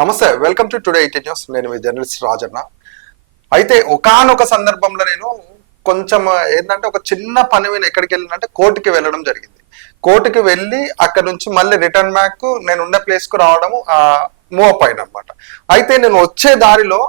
నమస్తే, welcome to today 18 news. నేను మీ journalist Rajanna. అయితే ఒకానొక సందర్భంలో నేను కొంచెం ఏంటంటే ఒక చిన్న పని మీద ఎక్కడికి వెళ్ళినంటే కోర్టుకి వెళ్ళడం జరిగింది. కోర్టుకి వెళ్ళి అక్కడ నుంచి మళ్ళీ రిటర్న్ బ్యాక్ నేను ఉన్న ప్లేస్ కు రావడము మూవ్ అప్ అయిన అనమాట. అయితే నేను వచ్చే దారిలో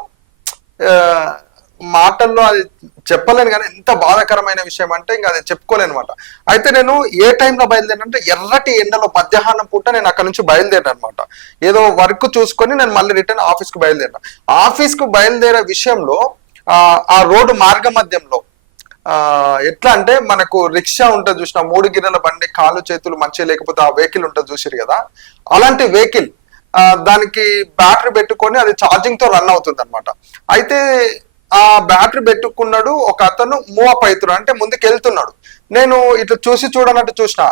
మాటల్లో అది చెప్పలేను కానీ ఎంత బాధాకరమైన విషయం అంటే ఇంకా అది చెప్పుకోలేను అనమాట. అయితే నేను ఏ టైంలో బయలుదేరినంటే ఎర్రటి ఎండలో మధ్యాహ్నం పూట నేను అక్కడ నుంచి బయలుదేరాను అనమాట. ఏదో వర్క్ చూసుకొని నేను మళ్ళీ రిటర్న్ ఆఫీస్కు బయలుదేరాను. ఆఫీస్కు బయలుదేరే విషయంలో ఆ రోడ్డు మార్గ మధ్యంలో ఎట్లా అంటే మనకు రిక్షా ఉంటుంది చూసిన 3 గిన్నెల బండి, కాళ్ళు చేతులు మంచిగా లేకపోతే ఆ వెహికల్ ఉంటుంది చూసిరు కదా, అలాంటి వెహికల్ దానికి బ్యాటరీ పెట్టుకొని అది ఛార్జింగ్ తో రన్ అవుతుంది అనమాట. అయితే ఆ బ్యాటరీ పెట్టుకున్నాడు ఒక అతను మూవ్ అప్ అవుతున్నాడు, అంటే ముందుకు వెళ్తున్నాడు. నేను ఇట్లా చూడనట్టు చూసిన,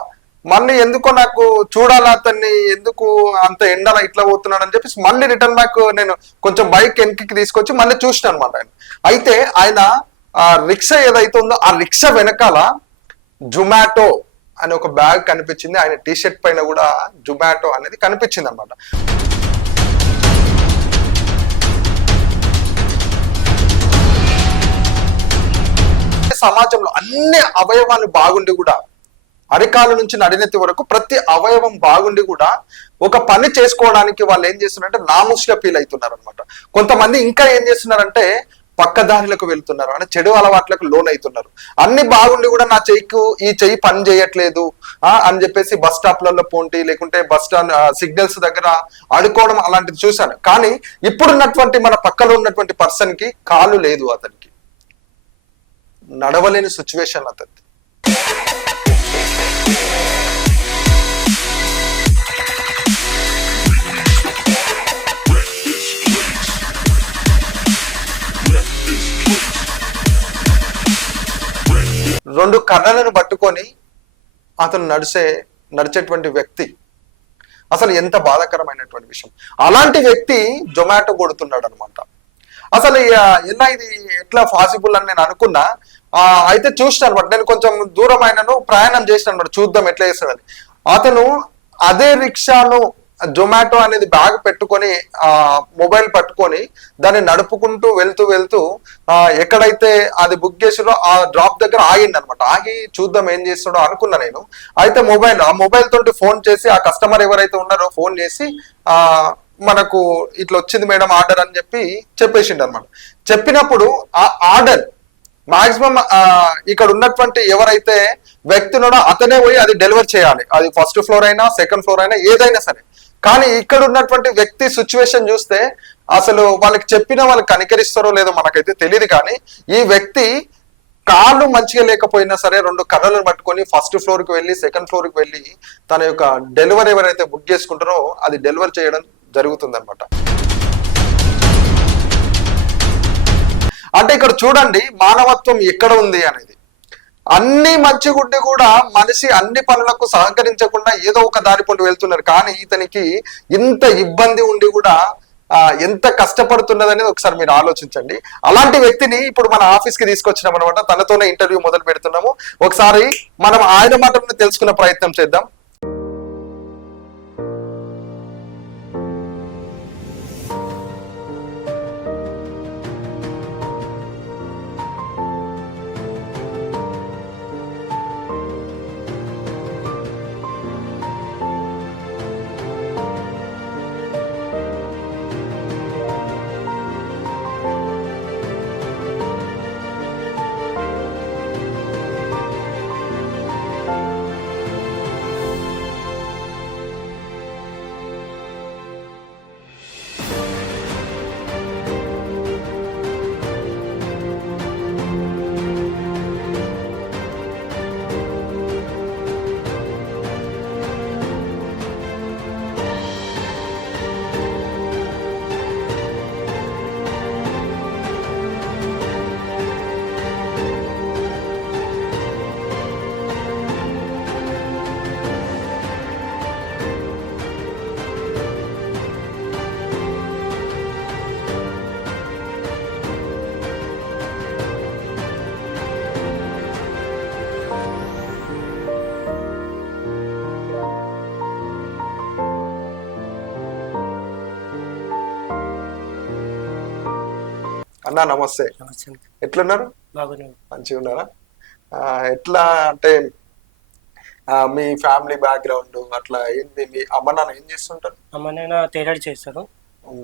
మళ్ళీ ఎందుకో నాకు చూడాలా అతన్ని, ఎందుకు అంత ఎండలా ఇట్లా పోతున్నాడు అని చెప్పేసి మళ్ళీ రిటర్న్ బ్యాక్ నేను కొంచెం బైక్ వెనక్కి తీసుకొచ్చి మళ్ళీ చూసిన అనమాట ఆయన. అయితే ఆయన ఆ రిక్షా ఏదైతే ఉందో ఆ రిక్షా వెనకాల జొమాటో అనే ఒక బ్యాగ్ కనిపించింది. ఆయన టీ షర్ట్ పైన కూడా జొమాటో అనేది కనిపించింది అనమాట. సమాజంలో అన్ని అవయవాలు బాగుండి కూడా, అరికాల నుంచి నడినెత్తి వరకు ప్రతి అవయవం బాగుండి కూడా ఒక పని చేసుకోవడానికి వాళ్ళు ఏం చేస్తున్నారంటే నామూష్గా ఫీల్ అవుతున్నారు అనమాట. కొంతమంది ఇంకా ఏం చేస్తున్నారంటే పక్కదారులకు వెళ్తున్నారు, అంటే చెడు అలవాట్లకు లోన్ అవుతున్నారు. అన్ని బాగుండి కూడా నా చెయ్యికు ఈ చెయ్యి పని చేయట్లేదు అని చెప్పేసి బస్ స్టాప్లలో పోంటి, లేకుంటే బస్ స్టాండ్ సిగ్నల్స్ దగ్గర ఆడుకోవడం అలాంటిది చూశాను. కానీ ఇప్పుడున్నటువంటి మన పక్కలో ఉన్నటువంటి పర్సన్ కి కాలు లేదు, అతనికి నడవలేని సిచ్యువేషన్ అతను. రెండు కర్రలను పట్టుకొని అతను నడిచేటువంటి వ్యక్తి అసలు ఎంత బాధాకరమైనటువంటి విషయం. అలాంటి వ్యక్తి జొమాటో కొడుతున్నాడు అనమాట. అసలు ఎలా ఇది ఎట్లా పాసిబుల్ అని నేను అనుకున్నా. అయితే చూసినాను అనమాట, నేను కొంచెం దూరం అయినను ప్రయాణం చేసిన అనమాట, చూద్దాం ఎట్లా చేస్తాడని. అతను అదే రిక్షాను జొమాటో అనేది బ్యాగ్ పెట్టుకొని మొబైల్ పట్టుకొని దాన్ని నడుపుకుంటూ వెళ్తూ ఎక్కడైతే అది బుక్ చేసిరో ఆ డ్రాప్ దగ్గర ఆగింది అనమాట. ఆగి చూద్దాం ఏం చేస్తాడో అనుకున్నా నేను. అయితే ఆ మొబైల్ తోటి ఫోన్ చేసి ఆ కస్టమర్ ఎవరైతే ఉన్నారో ఫోన్ చేసి మనకు ఇట్లా వచ్చింది మేడం ఆర్డర్ అని చెప్పేసిండు అనమాట. చెప్పినప్పుడు ఆ ఆర్డర్ మాక్సిమం ఇక్కడ ఉన్నటువంటి ఎవరైతే వ్యక్తి ఉన్నాడో అతనే పోయి అది డెలివర్ చేయాలి. అది ఫస్ట్ ఫ్లోర్ అయినా సెకండ్ ఫ్లోర్ అయినా ఏదైనా సరే. కానీ ఇక్కడ ఉన్నటువంటి వ్యక్తి సిచ్యువేషన్ చూస్తే అసలు వాళ్ళకి చెప్పినా వాళ్ళు కనికరిస్తారో లేదో మనకైతే తెలియదు. కానీ ఈ వ్యక్తి కాళ్ళు మంచిగా లేకపోయినా సరే 2 కర్రలను పట్టుకొని ఫస్ట్ ఫ్లోర్ కి వెళ్ళి సెకండ్ ఫ్లోర్ కి వెళ్ళి తన యొక్క డెలివరీ ఎవరైతే బుక్ చేసుకుంటారో అది డెలివర్ చేయడం జరుగుతుంది అనమాట. అంటే ఇక్కడ చూడండి మానవత్వం ఎక్కడ ఉంది అనేది. అన్ని మంచిగుండి కూడా మనిషి అన్ని పనులకు సహకరించకుండా ఏదో ఒక దారి పొండి వెళ్తున్నారు. కానీ ఇతనికి ఇంత ఇబ్బంది ఉండి కూడా ఎంత కష్టపడుతున్నది అనేది ఒకసారి మీరు ఆలోచించండి. అలాంటి వ్యక్తిని ఇప్పుడు మన ఆఫీస్ కి తీసుకొచ్చినాం అనమాట. తనతోనే ఇంటర్వ్యూ మొదలు పెడుతున్నాము. ఒకసారి మనం ఆయన మాటలను తెలుసుకునే ప్రయత్నం చేద్దాం. అన్నా నమస్తే. నమస్తే. ఎట్లున్నారు? బాగున్నాను. మంచిగా ఉన్నారా? ఎట్లా అంటే మీ ఫ్యామిలీ బ్యాక్గ్రౌండ్ అట్లా ఏంటి? మీ అమ్మ నాన్న ఏం చేస్తుంటారు? అమ్మ నాన్న టైలర్ చేస్తారు.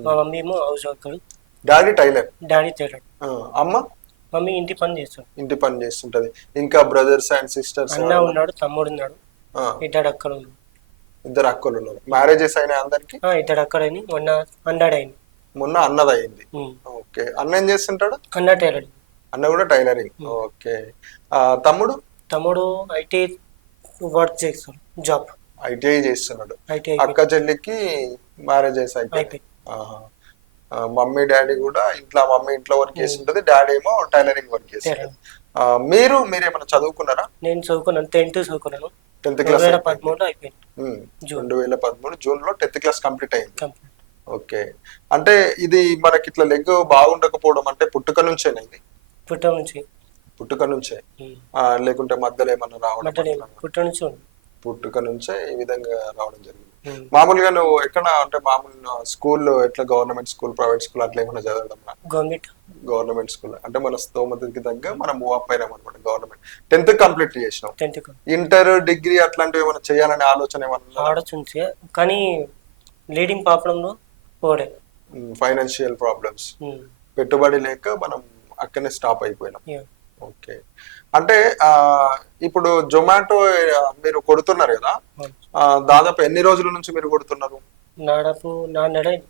మా మమ్మీ ఏమో house worker. Daddy tailor. Daddy tailor. అమ్మ మమ్మీ ఇంటి పని చేస్తాడు. ఇంటి పని చేస్తుంటది. ఇంకా బ్రదర్స్ అండ్ సిస్టర్స్? అన్న ఉన్నాడు, తమ్ముడు ఉన్నాడు, ఇద్దరు అక్కడ ఉన్నాడు. ఇద్దరు అక్కలు ఉన్నారు. మ్యారేజెస్ అయినాయి అందరికి? ఇద్దరు అక్కడని మొన్న అన్నాడు అయింది. మొన్న అన్నది అయింది. ఓకే. అన్న ఏం చేస్తుంటాడు? అన్న టైలర్. అన్న కూడా టైలరింగ్. ఓకే. తమ్ముడు? తమ్ముడు ఐటీ వర్క్ చేస్తాడు, జాబ్ ఐటీఐ చేస్తున్నాడు. ఐటీఐ. అక్క చెల్లికి మ్యారేజెస్ అయిపోయి. మమ్మీ డాడీ కూడా మమ్మీ ఇంట్లో వర్క్ చేస్తుంటది, డాడీ ఏమో టైలరింగ్ వర్క్ చేస్తుంటది. మీరేమైనా చదువుకున్నారా? నేను చదువుకున్నాను, 10th చదువుకున్నాను. 10th క్లాస్ 2013 అయిపోయింది. 2013 జూన్ లో 10th క్లాస్ కంప్లీట్ అయింది. కంప్లీట్. ఓకే. అంటే ఇది మనకి ఇట్లా లెగ్ బాగుండకపోవడం అంటే పుట్టుక నుంచేనా? ఇది పుట్టుక నుంచే లేకుంటే మధ్యలో ఏమన్నా రావడం? పుట్టుక నుంచే ఈ విధంగా రావడం జరిగింది. మామూలుగా నువ్వు ఎక్కడ అంటే మామూలు స్కూల్లో ఎట్లా గవర్నమెంట్ స్కూల్, ప్రైవేట్ స్కూల్ అట్లా ఏమైనా చదవడం? Government school. అంటే మన స్తోమతకి తగ్గ మనం మూవ్ అప్ అయినాం అనమాట. గవర్నమెంట్ 10th కంప్లీట్ చేసినాం. ఇంటర్, డిగ్రీ అట్లాంటివి ఏమైనా చేయాలనే ఆలోచన ఏమన్నా? కానీ లీడింగ్ ప్రాబ్లంలో ఫైనాన్షియల్ ప్రాబ్లమ్స్, పెట్టుబడి లేక మనం అక్కడనే స్టాప్ అయిపోయినాం. ఓకే. అంటే ఇప్పుడు జొమాటో మీరు కొడుతున్నారు కదా, దాదాపు ఎన్ని రోజుల నుంచి మీరు కొడుతున్నారు? దాదాపు 4-5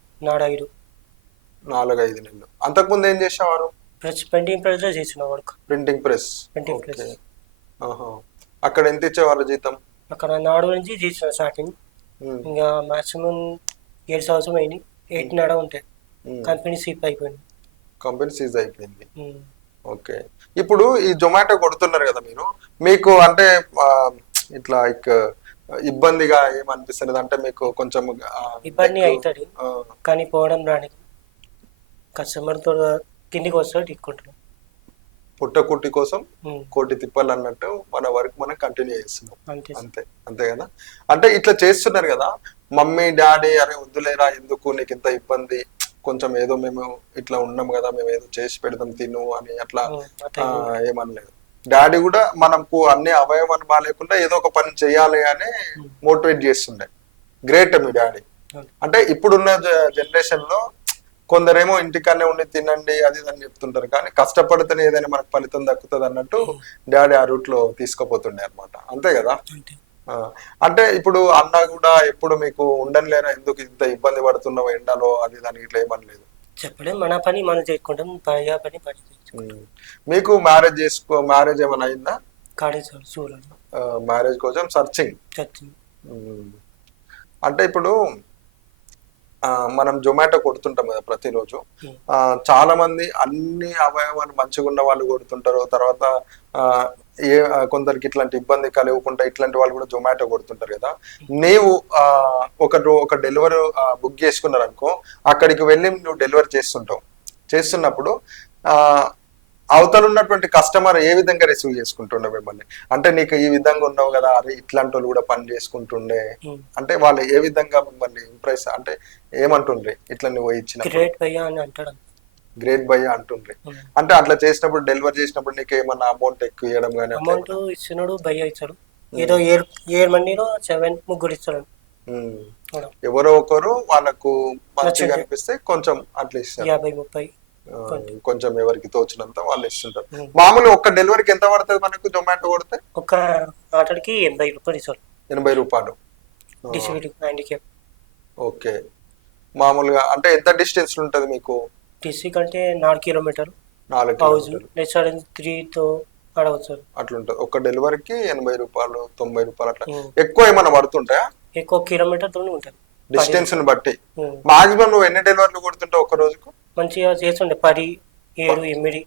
నెలలు. అంతకుముందు ఏం చేసేవారు? ప్రింటింగ్ ప్రెస్ చేసిన వర్క్. Printing press. అక్కడ ఎంత ఇచ్చేవారు జీతం? అక్కడ 4 నుంచి చేసిన స్టార్టింగ్. ఇంకా మాక్సిమం 7 సంవత్సరం అయింది. 8 ఉంటాయి. కంపెనీ సీజ్ అయిపోయింది. ఓకే. ఇప్పుడు ఈ జొమాటో కొడుతున్నారు కదా మీరు, మీకు అంటే ఇట్లా ఇబ్బందిగా ఏమనిపిస్తుంది? అంటే మీకు కొంచెం ఇబ్బంది అవుతుంది, కానీ పోవడం రానికి కస్టమర్ తో కిందికి వస్తాడు తీసుకుంటున్నాం. పుట్టకుట్టి కోసం కోటి తిప్పాలి అన్నట్టు మన వర్క్ మనం కంటిన్యూ చేస్తున్నాం. అంతే కదా. అంటే ఇట్లా చేస్తున్నారు కదా, మమ్మీ డాడీ అరే వద్దులేరా, ఎందుకు నీకు ఇంత ఇబ్బంది, కొంచెం ఏదో మేము ఇట్లా ఉన్నాం కదా, మేము ఏదో చేసి పెడదాం తిను అని అట్లా ఏమనలేదు? డాడీ కూడా మనకు అన్ని అవయవాలు బాగాలేకుండా ఏదో ఒక పని చేయాలి అని మోటివేట్ చేస్తుండే. గ్రేట్ మీ డాడీ. అంటే ఇప్పుడున్న జనరేషన్ లో కొందరేమో ఇంటికన్నా ఉండి తినండి అది అని చెప్తుంటారు, కానీ కష్టపడితేనే ఏదైనా మనకు ఫలితం దక్కుతుంది అన్నట్టు డాడీ ఆ రూట్ లో తీసుకుపోతుండే అనమాట. అంతే కదా. అంటే ఇప్పుడు అన్న కూడా ఎప్పుడు మీకు ఉండలేరా, ఎందుకు ఇంత ఇబ్బంది పడుతున్నావు ఎండలో అది దానికి ఇట్లా ఏమనలేదు? చెప్పలేం, మన పని మనం చేసుకుంటాం. మీకు మ్యారేజ్ ఏమైనా అయిందా? మ్యారేజ్ కోసం సర్చింగ్. అంటే ఇప్పుడు మనం జొమాటో కొడుతుంటాం కదా ప్రతిరోజు, చాలా మంది అన్ని అవయవాలు మంచిగా ఉన్న వాళ్ళు కొడుతుంటారు. తర్వాత కొందరికి ఇట్లాంటి ఇబ్బంది కలగకుండా ఇట్లాంటి వాళ్ళు కూడా జొమాటో కొడుతుంటారు కదా. నీవు ఒక డెలివరీ బుక్ చేసుకున్నారు అనుకో, అక్కడికి వెళ్ళి నువ్వు డెలివరీ చేస్తున్నప్పుడు అవతల ఉన్నటువంటి కస్టమర్ ఏ విధంగా రిసీవ్ చేసుకుంటుండే మిమ్మల్ని? అంటే నీకు ఈ విధంగా ఉన్నావు కదా, అరే ఇట్లాంటి వాళ్ళు కూడా పని చేసుకుంటుండే అంటే వాళ్ళు ఏ విధంగా మిమ్మల్ని ఇంప్రెస్ అంటే ఏమంటుండ్రి? ఇట్లా నువ్వు ఇచ్చిన గ్రేట్ భయ్యా అని అంటాడు. గ్రేట్ భయ్యా అంటుండ్రి. అంటే అట్లా చేసినప్పుడు డెలివరీ చేసినప్పుడు నీకు ఏమన్నా అమౌంట్ ఎక్కువ ఇవ్వడం కానీ? అమౌంట్ ఇస్తున్నాడు, భయ్యా ఇచ్చాడు. ఏదో 7 మందిలో 7 ముగ్గురు ఇస్తాడు. ఎవరో ఒకరు వాళ్ళకు మంచిగా అనిపిస్తే కొంచెం అట్లా ఇస్తారు. 50-30 కొంచెం ఎవరికి తోచినంత వాళ్ళు ఇస్తుంటారు. మామూలు ఒక డెలివరీకి ఎంత పడుతుంది మనకు జొమాటో కొడితే? ఒక ఆర్డర్కి 80 రూపాయలు ఇస్తారు. 80 రూపాయలు. ఓకే. మామూలుగా అంటే ఎంత డిస్టెన్స్ ఉంటది మీకు? టీసీ కంటే 4 కిలోమీటర్లు. 4 కిలోమీటర్లు. 3తో అడవచ్చు. అట్లుంటది. ఒక డెలివరీకి 80 రూపాయలు 90 రూపాయలు అట్లా. ఎక్కువ ఏమైనా పడుతుంటాయా? ఎక్కువ కిలోమీటర్ తోనే ఉంటుంది డిస్టెన్స్ ని బట్టి. మాక్సిమం నువ్వు ఎన్ని డెలివరీలు కొడుతుంటావు ఒక రోజుకు? మంచిగా చేస్తుండే 10, 7, 8,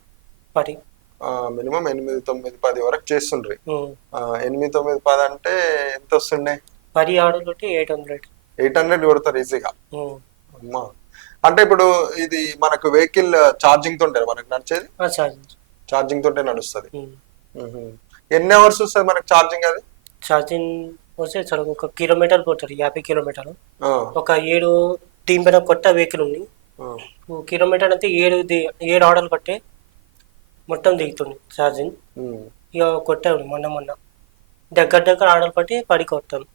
10 మినిమం 8, 9, 10 వరకు చేస్తుండ్రి. 8, 9, 10 అంటే ఎంత వస్తుండే? 10 ఆర్డర్లు 800 కొడతారు ఈజీగా. అమ్మా. అంటే ఇప్పుడు ఇది మనకు వెహికల్ ఛార్జింగ్ తోటే మనకు నడిచేది? ఛార్జింగ్ తోటే నడుస్తుంది. ఎన్ని అవర్స్ వస్తుంది మనకు ఛార్జింగ్? అది ఛార్జింగ్ వస్తే ఒక కిలోమీటర్ పోతుంది, 50 కిలోమీటర్లు. ఒక 7 టీం పైన కొత్త వెహికల్ ఉంది, కిలోమీటర్ అయితే 7 ఆర్డర్లు కొట్టే మొత్తం దిగుతుంది ఛార్జింగ్. ఇక కొట్టాడు మొన్న దగ్గర ఆర్డర్ పట్టి 10 కొట్టాను.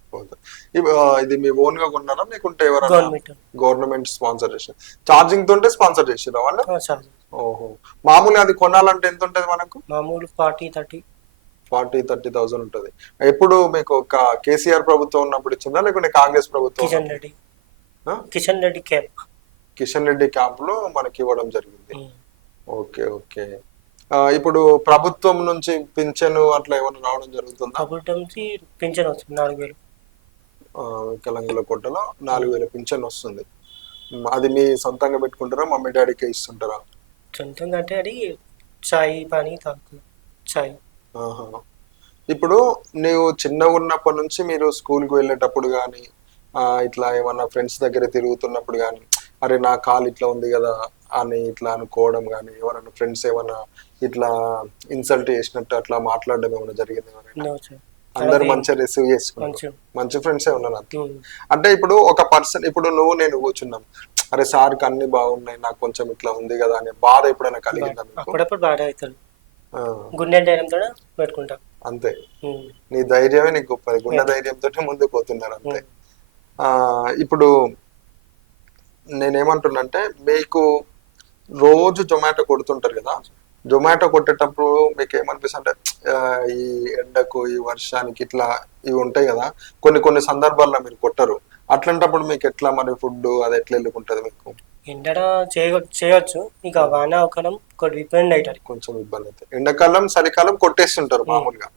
ఇది మీ ఓన్ గా కొన్నారా లేకుంటే ఎవరైనా గవర్నమెంట్ గవర్నమెంట్ స్పాన్సర్ చేసి ఛార్జింగ్ తోటే స్పాన్సర్ చేసిరా వాళ్ళు? ఛార్జింగ్. ఓహో, మామూలుగా అది కొనాలంటే ఎంత ఉంటది మనకు? మామూలు 40-30,000 ఉంటది. ఎప్పుడు మీకు ఒక కేసీఆర్ ప్రభుత్వం ఉన్నప్పుడు ఇచ్చిందా లేకుంటే కాంగ్రెస్ ప్రభుత్వం? కిషన్ రెడ్డి క్యాంప్. కిషన్ రెడ్డి క్యాంప్ లో మనకి ఇవ్వడం జరిగింది. Okay okay. ఇప్పుడు ప్రభుత్వం నుంచి పింఛను అట్లా ఏమైనా రావడం జరుగుతుందా? ప్రభుత్వం నుంచి పింఛన్ వస్తుంది 4,000. వికలాంగుల కోటలో 4,000 పింఛన్ వస్తుంది. అది మీ సొంతంగా పెట్టుకుంటారా, మమ్మీ డాడీకే ఇస్తుంటారా? సొంతంగా అంటే అది చాయ్ పని తాగుతుంది చాయ్. ఇప్పుడు నీవు చిన్నగా ఉన్నప్పటి నుంచి మీరు స్కూల్కి వెళ్ళేటప్పుడు కానీ ఇట్లా ఏమన్నా ఫ్రెండ్స్ దగ్గర తిరుగుతున్నప్పుడు కానీ అరే నా కాలు ఇట్లా ఉంది కదా అని ఇట్లా అనుకోవడం కానీ, ఎవరైనా ఫ్రెండ్స్ ఏమన్నా ఇట్లా ఇన్సల్ట్ చేసినట్టు అట్లా మాట్లాడడం ఏమైనా జరిగింది? అందరు మంచిగా రిసీవ్ చేసుకున్నారు, మంచి ఫ్రెండ్సే ఉన్నారు. అంటే ఇప్పుడు ఒక పర్సన్, ఇప్పుడు నువ్వు నేను కూర్చున్నాం, అరే సార్కి అన్ని బాగున్నాయి నాకు కొంచెం ఇట్లా ఉంది కదా అనే బాధ ఎప్పుడైనా కలిగిందా? అప్పుడప్పుడు బాధ అవుతుంది, గుండె ధైర్యంతో పెట్టుకుంటా అంతే. నీ ధైర్యమే నీకు గొప్పది, గుండె ధైర్యంతో ముందుకు పోతున్నారు అంతే. ఇప్పుడు నేనేమంటున్నంటే మీకు రోజు జొమాటో కొడుతుంటారు కదా, జొమాటో కొట్టేటప్పుడు మీకు ఏమనిపిస్తుంది అంటే ఈ ఎండకు ఈ వర్షానికి ఇట్లా ఇవి ఉంటాయి కదా, కొన్ని సందర్భాల్లో మీరు కొట్టరు, అట్లాంటప్పుడు మీకు ఎట్లా మరి ఫుడ్ అది ఎట్లా వెళ్ళుకుంటది మీకు? ఎండ చేయొచ్చు, ఇక వానాకాలం ఇబ్బంది అవుతుంది, కొంచెం ఇబ్బంది అవుతుంది. ఎండాకాలం చలికాలం కొట్టేస్తుంటారు మామూలుగా,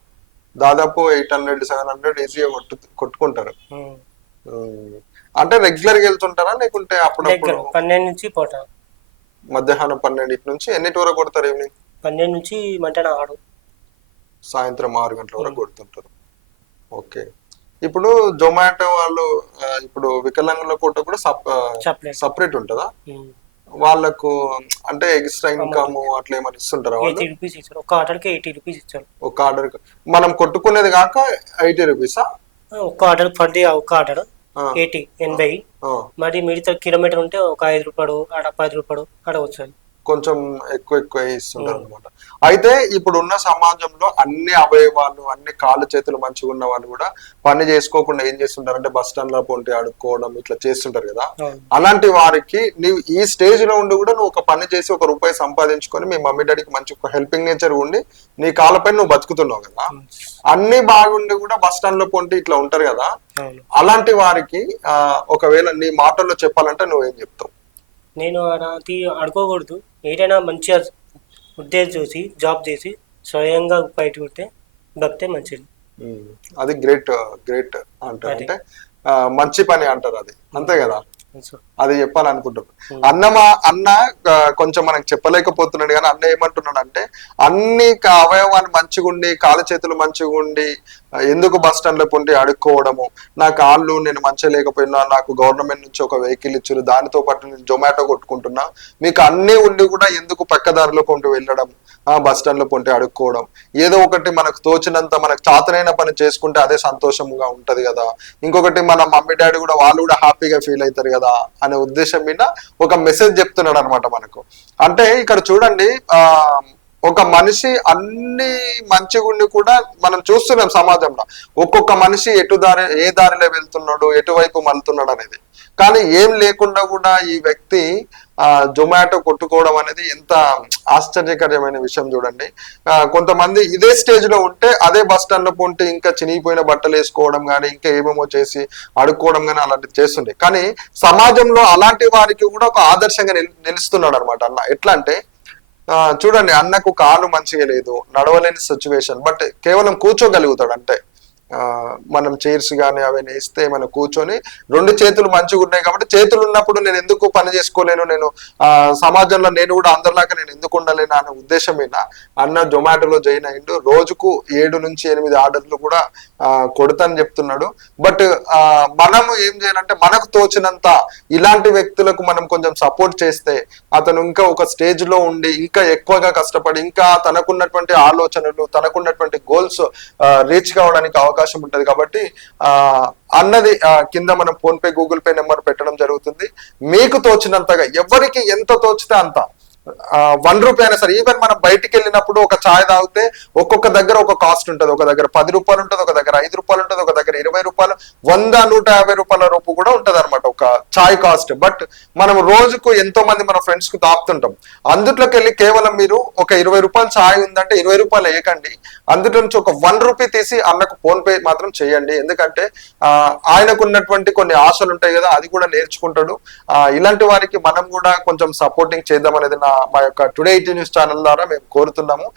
దాదాపు 800-700 ఈజీగా కొట్టుకుంటారు. అంటే రెగ్యులర్ గా వెళ్తుంటారా లేకుంటే అప్పుడప్పుడు? 12 నుంచి పోతా. మధ్యాహ్నం 12 నుంచి ఎన్నిటి వరకు కొడతారు? ఈవినింగ్ 12 నుంచి మధ్యాహ్నం 6, సాయంత్రం 6 గంటల వరకు కొడుతుంటారు. ఓకే. ఇప్పుడు జొమాటో వాళ్ళు ఇప్పుడు వికలాంగుల కోట కూడా సపరేట్ ఉంటుందా వాళ్ళకు? అంటే ఎక్స్ట్రా ఇన్కమ్ అట్లా ఏమైనా ఇస్తుంటారా? 80 రూపీస్ ఇచ్చారు, ఒక ఆర్డర్కి 80 రూపీస్ ఇచ్చారు. ఒక ఆర్డర్ మనం కొట్టుకునేది కాక 80 రూపీసా? ఒక ఆర్డర్ పర్ డే, ఒక ఆర్డర్ 80 మరి మిగతా కిలోమీటర్ ఉంటే ఒక 5 రూపాయలు ఆడ 10 రూపాయలు ఆడ వచ్చాయి, కొంచెం ఎక్కువ ఇస్తుంటారు అనమాట. అయితే ఇప్పుడు ఉన్న సమాజంలో అన్ని అవయవాలు అన్ని కాళ్ళు చేతులు మంచిగా ఉన్న వాళ్ళు కూడా పని చేసుకోకుండా ఏం చేస్తుంటారు అంటే బస్ స్టాండ్ లో పొంటి అడుక్కోవడం ఇట్లా చేస్తుంటారు కదా. అలాంటి వారికి నీవు ఈ స్టేజ్ లో ఉండి కూడా నువ్వు ఒక పని చేసి ₹1 సంపాదించుకొని మీ మమ్మీ డాడీకి మంచి ఒక హెల్పింగ్ నేచర్ ఉండి నీ కాళ్ళపై నువ్వు బతుకుతున్నావు కదా, అన్ని బాగుండి కూడా బస్ స్టాండ్ లో పొంటి ఇట్లా ఉంటారు కదా, అలాంటి వారికి ఒకవేళ నీ మాటల్లో చెప్పాలంటే నువ్వేం చెప్తావు? నేను అడుకోకూడదు, ఏదైనా మంచిగా ఉద్దేశం చూసి జాబ్ చేసి స్వయంగా బయట ఉంటే బతితే మంచిది. అది గ్రేట్ అంటారు, అంటే మంచి పని అంటారు అది, అంతే కదా, అది చెప్పాలనుకుంటున్నాను. అన్న కొంచెం మనకు చెప్పలేకపోతున్నాడు కానీ అన్న ఏమంటున్నాడు అంటే అన్ని అవయవాన్ని మంచిగా ఉండి కాళ్ళ చేతులు మంచిగా ఉండి ఎందుకు బస్ స్టాండ్ లో పొంటి అడుక్కోవడము, నా కాళ్ళు నేను మంచిగా లేకపోయినా నాకు గవర్నమెంట్ నుంచి ఒక వెహికల్ ఇచ్చారు దానితో పాటు నేను జొమాటో కొట్టుకుంటున్నా, మీకు అన్ని ఉండి కూడా ఎందుకు పక్కదారిలో పొంటి వెళ్ళడం, బస్ స్టాండ్ లో పొంటి అడుక్కోవడం, ఏదో ఒకటి మనకు తోచినంత మనకు చాతనైన పని చేసుకుంటే అదే సంతోషంగా ఉంటది కదా, ఇంకొకటి మన మమ్మీ డాడీ కూడా వాళ్ళు కూడా హ్యాపీగా ఫీల్ అవుతారు కదా అనే ఉద్దేశం మీద ఒక మెసేజ్ చెప్తున్నాడు అనమాట మనకు. అంటే ఇక్కడ చూడండి, ఒక మనిషి అన్ని మంచిగా ఉండి కూడా మనం చూస్తున్నాం సమాజంలో ఒక్కొక్క మనిషి ఏ దారిలో వెళ్తున్నాడు ఎటువైపు మలుతున్నాడు అనేది, కానీ ఏం లేకుండా కూడా ఈ వ్యక్తి జొమాటో కొట్టుకోవడం అనేది ఎంత ఆశ్చర్యకరమైన విషయం చూడండి. కొంతమంది ఇదే స్టేజ్ లో ఉంటే అదే బస్ స్టాండ్ లో ఉంటే ఇంకా చినిగిపోయిన బట్టలు వేసుకోవడం కానీ ఇంకా ఏమేమో చేసి అడుక్కోవడం కానీ అలాంటివి చేస్తుండే, కానీ సమాజంలో అలాంటి వారికి కూడా ఒక ఆదర్శంగా నిలుస్తున్నాడు అనమాట అన్న. ఎట్లా అంటే చూడండి, అన్నకు కాలు మంచిగా లేదు, నడవలేని సిచ్యువేషన్, బట్ కేవలం కూర్చోగలుగుతాడు. అంటే మనం చైర్స్ కానీ అవన్నీ ఇస్తే మనం కూర్చొని 2 చేతులు మంచిగా ఉన్నాయి కాబట్టి చేతులు ఉన్నప్పుడు నేను ఎందుకు పని చేసుకోలేను, నేను సమాజంలో నేను కూడా అందరిలాగా నేను ఎందుకు ఉండలేను అనే ఉద్దేశం మీద అన్న జొమాటోలో జాయిన్ అయ్యిండు. రోజుకు 7 నుంచి 8 ఆర్డర్లు కూడా కొడతాని చెప్తున్నాడు. బట్ మనము ఏం చేయాలంటే మనకు తోచినంత ఇలాంటి వ్యక్తులకు మనం కొంచెం సపోర్ట్ చేస్తే అతను ఇంకా ఒక స్టేజ్ లో ఉండి ఇంకా ఎక్కువగా కష్టపడి ఇంకా తనకున్నటువంటి ఆలోచనలు తనకున్నటువంటి గోల్స్ రీచ్ కావడానికి అవకాశం అవకాశం ఉంటది కాబట్టి అన్నది కింద మనం phone pay Google pay number పెట్టడం జరుగుతుంది. మీకు తోచినంతగా ఎవరికి ఎంత తోచితే అంత, 1 రూపాయి అయినా సరే. ఈవెన్ మనం బయటికి వెళ్ళినప్పుడు ఒక ఛాయ్ తాగితే ఒక్కొక్క దగ్గర ఒక కాస్ట్ ఉంటుంది. ఒక దగ్గర 10 రూపాయలు ఉంటుంది, ఒక దగ్గర 5 రూపాయలు ఉంటుంది, ఒక దగ్గర 20 రూపాయలు, 100, 150 రూపాయల రూపు కూడా ఉంటది అనమాట ఒక ఛాయ్ కాస్ట్. బట్ మనం రోజుకు ఎంతో మంది మన ఫ్రెండ్స్ కు తాపుతుంటాం. అందులోకి వెళ్ళి కేవలం మీరు ఒక 20 రూపాయలు ఛాయ్ ఉందంటే 20 రూపాయలు వేయకండి, అందులో నుంచి ఒక 1 రూపీ తీసి అన్నకు ఫోన్ పే మాత్రం చేయండి. ఎందుకంటే ఆయనకు ఉన్నటువంటి కొన్ని ఆశలు ఉంటాయి కదా, అది కూడా నేర్చుకుంటాడు. ఇలాంటి వారికి మనం కూడా కొంచెం సపోర్టింగ్ చేద్దాం అనేది మా యొక్క టుడే 18 న్యూస్ ఛానల్ ద్వారా మేము కోరుతున్నాము.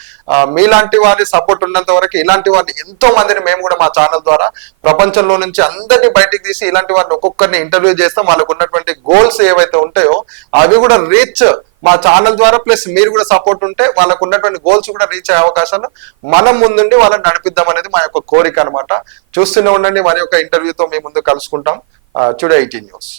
మీలాంటి వారి సపోర్ట్ ఉన్నంత వరకు ఇలాంటి వారిని ఎంతో మందిని మేము కూడా మా ఛానల్ ద్వారా ప్రపంచంలో నుంచి అందరినీ బయటికి తీసి ఇలాంటి వారిని ఒక్కొక్కరిని ఇంటర్వ్యూ చేస్తాం. వాళ్ళకు ఉన్నటువంటి గోల్స్ ఏవైతే ఉంటాయో అవి కూడా రీచ్ మా ఛానల్ ద్వారా, ప్లస్ మీరు కూడా సపోర్ట్ ఉంటే వాళ్ళకు ఉన్నటువంటి గోల్స్ కూడా రీచ్ అయ్యే అవకాశాలు మనం ముందుండి వాళ్ళని నడిపిద్దాం అనేది మా యొక్క కోరిక అనమాట. చూస్తూనే ఉండండి, మరి యొక్క ఇంటర్వ్యూతో మీ ముందు కలుసుకుంటాం. Today 18 news.